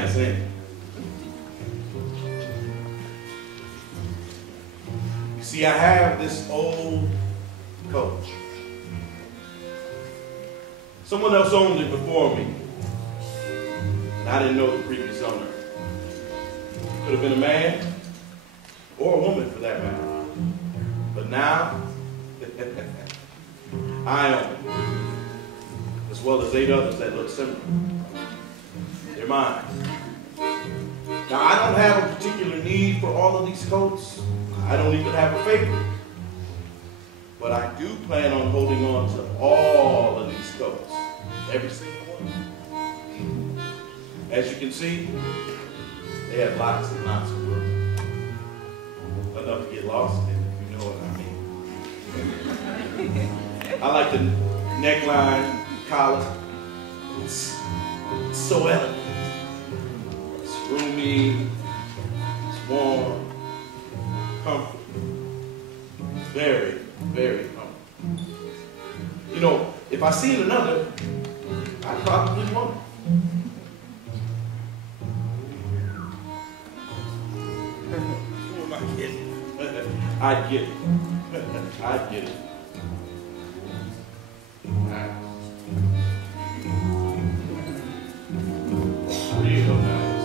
nice, ain't it? You see, I have this old coach. Someone else owned it before me, and I didn't know the previous owner. Could have been a man or a woman for that matter. But now, I own it, as well as 8 others that look similar. They're mine. Now, I don't have a particular need for all of these coats. I don't even have a favorite. But I do plan on holding on to all of these coats. Every single one. As you can see, they have lots and lots of room. Enough to get lost in, if you know what I mean. I like the neckline, collar. It's so elegant. It's roomy, it's warm, comfortable. Very, very comfortable. You know, if I seen another, I'd probably want it. Who am I kidding? I'd get it. I'd get it. Real nice.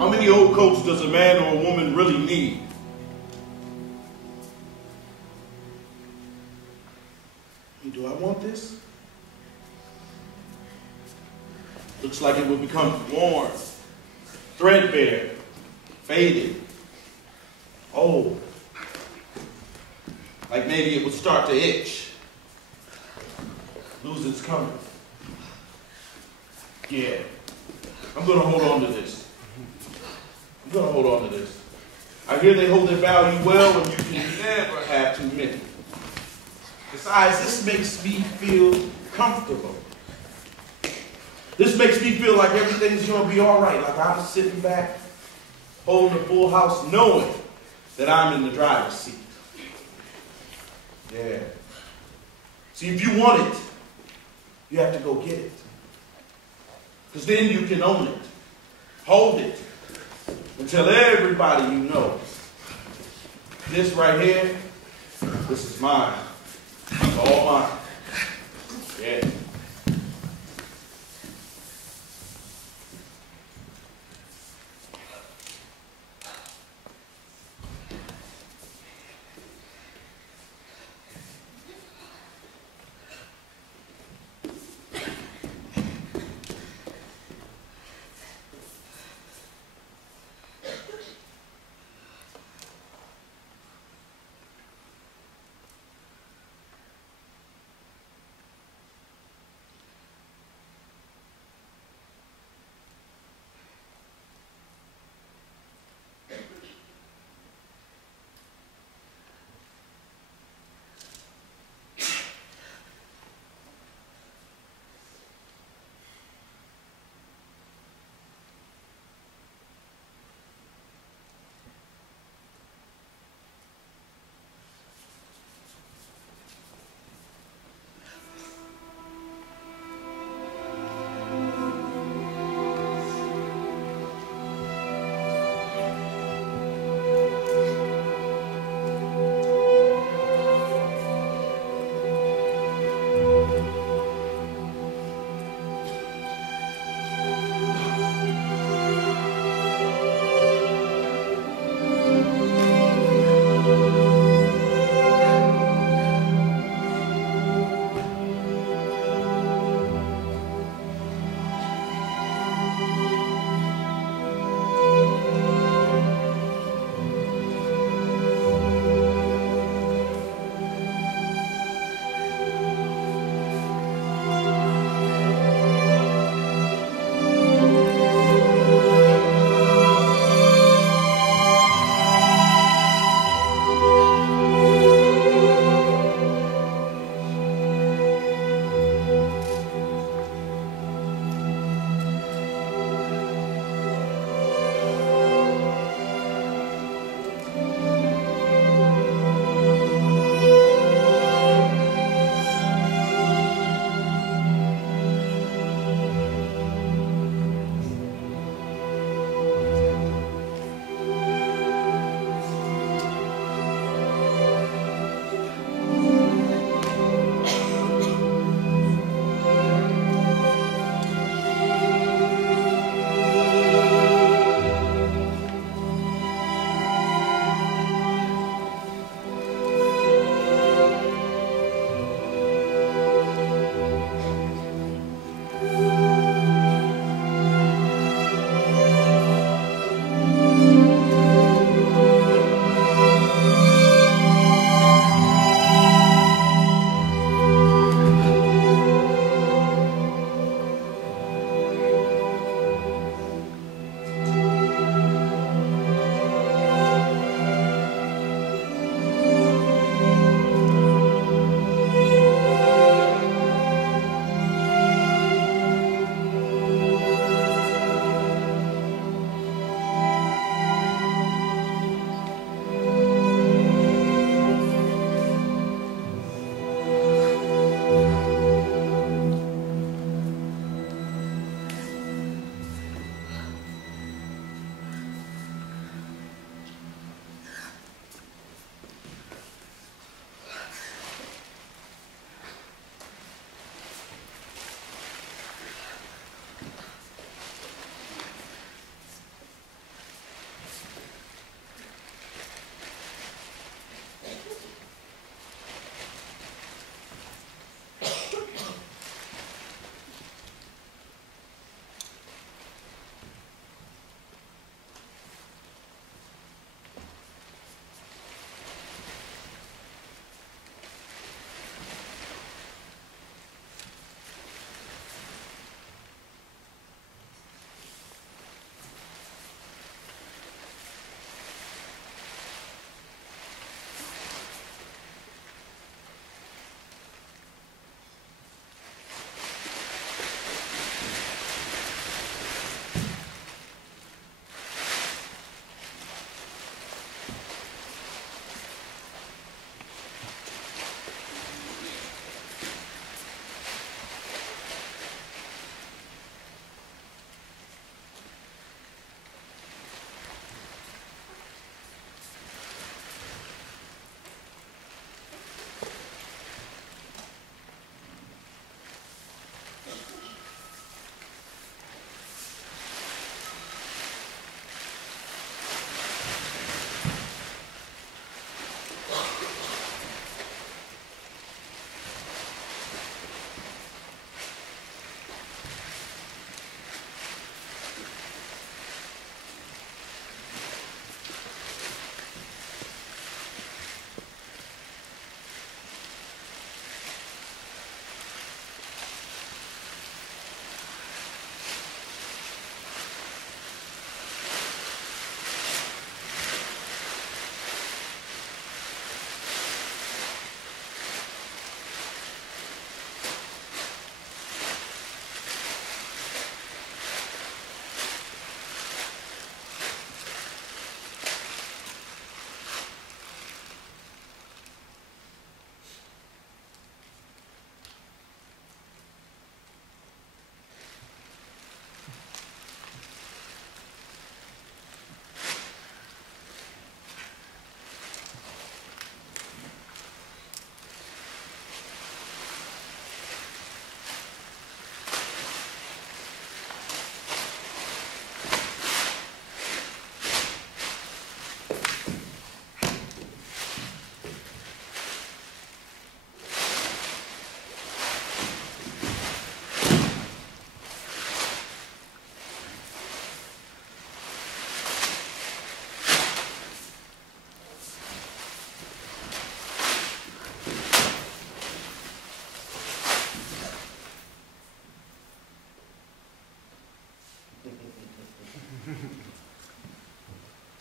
How many old coats does a man or a woman really need? Do I want this? Looks like it will become worn, threadbare, faded, old. Like maybe it would start to itch, lose its color. Yeah, I'm going to hold on to this. I'm going to hold on to this. I hear they hold their value well, and you can never have too many. Besides, this makes me feel comfortable. This makes me feel like everything's going to be all right. Like I'm sitting back, holding a full house, knowing that I'm in the driver's seat. Yeah. See, if you want it, you have to go get it. Because then you can own it. Hold it. And tell everybody you know. This right here, this is mine. It's all mine. Yeah.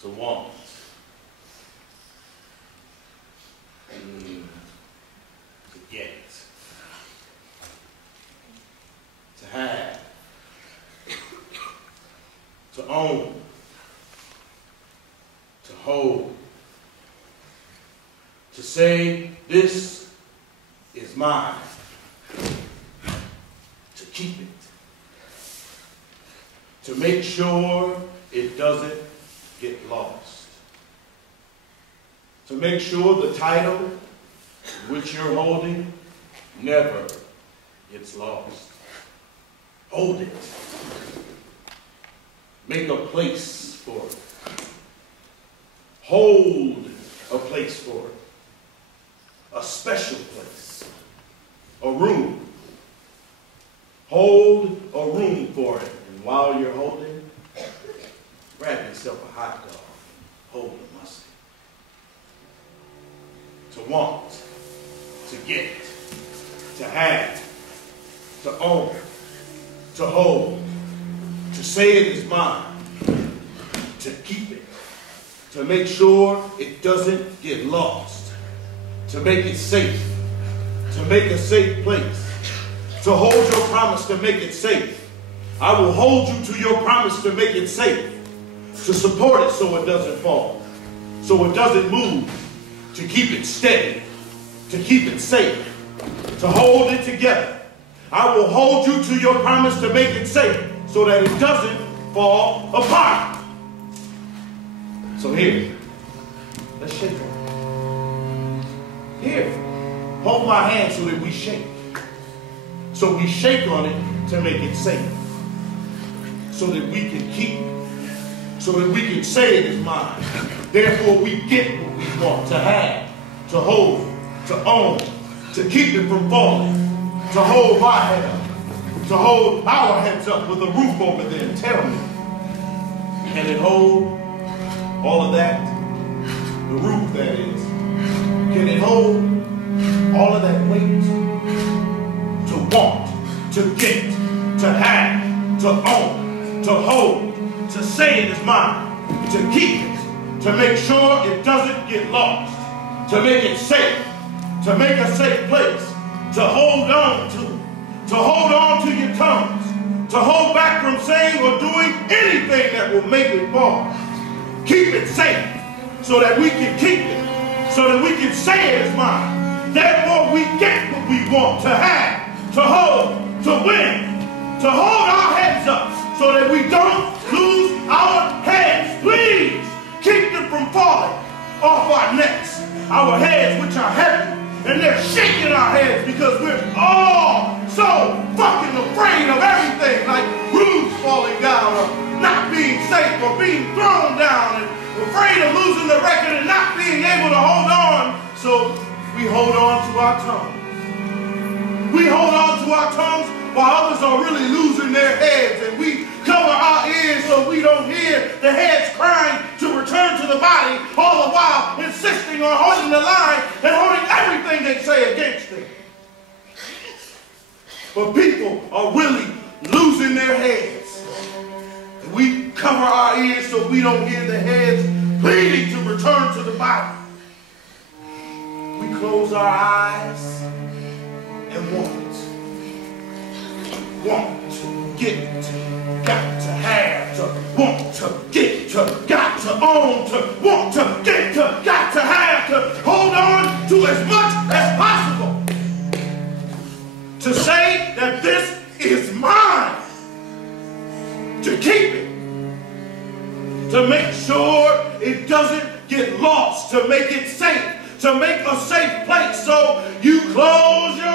To want. To get. To have. To own. To hold. To say, this is mine. To keep it. To make sure it doesn't get lost. To make sure the title which you're holding never gets lost. Hold it. Make a place for it. Hold a place for it. A special place. A room. Hold a room for it. And while you're holding, grab yourself a hot dog. Hold a mustard. To want. To get. To have. To own. To hold. To say it is mine. To keep it. To make sure it doesn't get lost. To make it safe. To make a safe place. To hold your promise to make it safe. I will hold you to your promise to make it safe. To support it so it doesn't fall. So it doesn't move. To keep it steady. To keep it safe. To hold it together. I will hold you to your promise to make it safe so that it doesn't fall apart. So here, let's shake on it. Here, hold my hand so that we shake. So we shake on it to make it safe. So that we can keep it. So that we can say it is mine. Therefore we get what we want to have, to hold, to own, to keep it from falling, to hold my head up, to hold our heads up with a roof over them. Tell me, can it hold all of that? The roof, that is. Can it hold all of that weight? To want, to get, to have, to own, to hold, to say it is mine, to keep it, to make sure it doesn't get lost, to make it safe, to make a safe place, to hold on to hold on to your tongues, to hold back from saying or doing anything that will make it fall. Keep it safe so that we can keep it, so that we can say it is mine. Therefore we get what we want to have, to hold, to win, to hold our heads up so that we don't lose our heads. Please keep them from falling off our necks, our heads which are heavy, and they're shaking our heads because we're all so fucking afraid of everything, like roofs falling down or not being safe or being thrown down, and afraid of losing the record and not being able to hold on. So we hold on to our tongue. We hold on to our tongues while others are really losing their heads, and we cover our ears so we don't hear the heads crying to return to the body, all the while insisting on holding the line and holding everything they say against them. But people are really losing their heads. And we cover our ears so we don't hear the heads pleading to return to the body. We close our eyes and want to get, got to have, to want to get, to got to own, to want to get, to got to have, to hold on to as much as possible. To say that this is mine. To keep it. To make sure it doesn't get lost. To make it safe. To make a safe place. So you close your